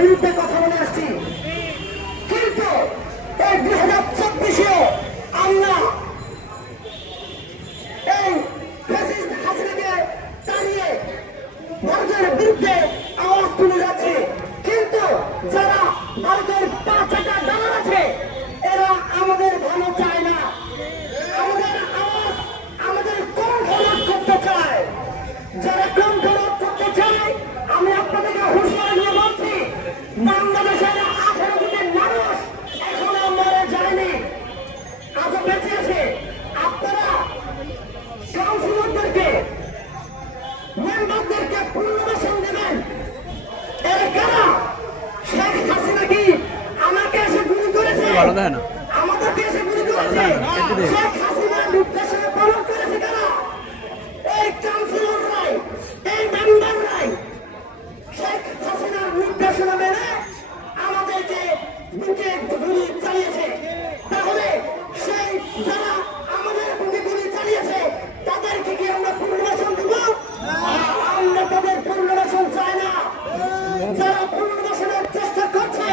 বিরুদ্ধে কথা বলে আসছি, কিন্তু এই 2024-এও আমরা এই ফ্যাসিস্ট হাসিনাকে তাড়িয়ে ভারতের বিরুদ্ধে আওয়াজ তুলে যাচ্ছে। কিন্তু যারা ভারতের পা চাকা দাঁড়া আছে, এরা আমাদের ভালো চায় না, আমাদের আওয়াজ, আমাদের কণ্ঠরোধ করতে চায়। যারা কণ্ঠরোধ করতে চায়, আমি আপনাদেরকে হুঁশিয়ারি দিয়ে বলছি, বাংলাদেশের 18 কোটি মানুষ এখনো মরে যায়নি, আজও বেঁচে আছে। আপনারা কাউন্সিলরদেরকে, মেম্বারদেরকে পুনর্বাসন দেবেন। এরা কারা? শেখ হাসিনা কি আমাকে এসে গুলি করেছে? আমাদেরকে এসে গুলি করেছে? শেখ হাসিনার নির্দেশনা পালন করেছে কারা? এই কাউন্সিলররাই, এই মেম্বাররাই শেখ হাসিনার নির্দেশনা মেনে আমাদেরকে বুকে গুলি চালিয়েছে। তাহলে সেই যারা আমাদের বুকে গুলি চালিয়েছে, তাদেরকে কি আমরা পুনর্বাসন দেব? আমরা তাদের পুনর্বাসন চাই না। যারা পুনর্বাসনের চেষ্টা করছে,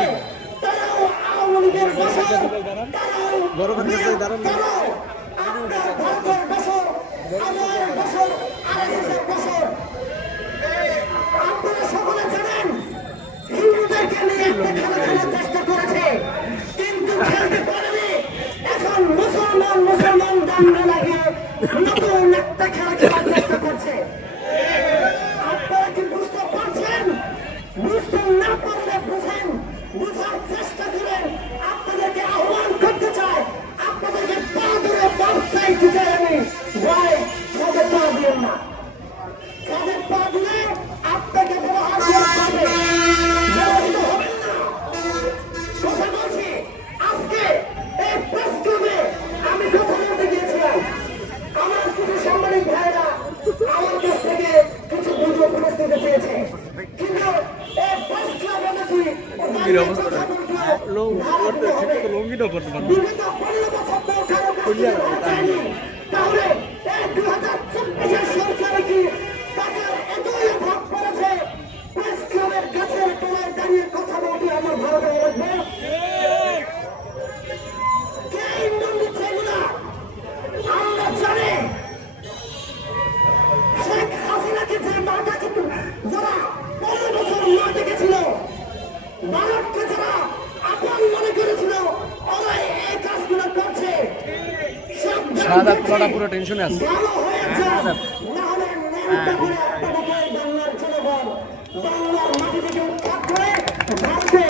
তারাও আওয়ামী লীগের বছর, তারাও আমরা ভারতের বছর, আমাদের বছর, আরএসএসের বছর। আপনারা সকলে জানেন, হিন্দুদেরকে নিয়ে একটা খেলা খেলার চেষ্টা করেছে, কিন্তু খেলতে পারেনি। এখন মুসলমান দাঙ্গা লাগিয়ে নতুন একটা খেলা খেলার চেষ্টা করছে। আপনারা কি বুঝতে পারছেন? বুঝতে না পারলে বুঝেন, বুঝার চেষ্টা করেন। আপনাদেরকে আহ্বান করতে চাই, আপনাদেরকে পা ধরে চাইতে চাই আমি, ভাই কাদের পা দিলেন না, কাদের পা দিলে আপনাকে ব্যবহার করতে হবে, ব্যবহৃত হবেন না। কথা বলছি, আজকে এই প্রেস ক্লাবে আমি কথা বলতে গিয়েছিলাম, আমার কিছু সাংবাদিক ভাইরা আমার কাছ থেকে কিছু ভিডিও ফুটেজ দিতে চেয়েছে, কিন্তু এই প্রেস ক্লাবে নাকি তাহলে এই 2024 সরকারে কি টাকার এতই অভাব পড়েছে প্রেস ক্লাবের গাছের তলায় দাঁড়িয়ে কথা বলতে আমার ভালো লাগবে? কে ইন্ধন দিচ্ছে এগুলা? আমরা জানি শেখ হাসিনাকে যে মাটা কিন্তু যারা 15 বছর না দেখেছিল, ভারতকে যারা আপন মনে করেছিল, ওরাই এই কাজগুলো করছে। পুরো টেনশনে আছে। ভালো হয়ে যান, না হলে ন্যাংটা করে আপনাদেরকে বাংলার জনগণ বাংলার মাটি থেকে উৎখাত করে ভারতে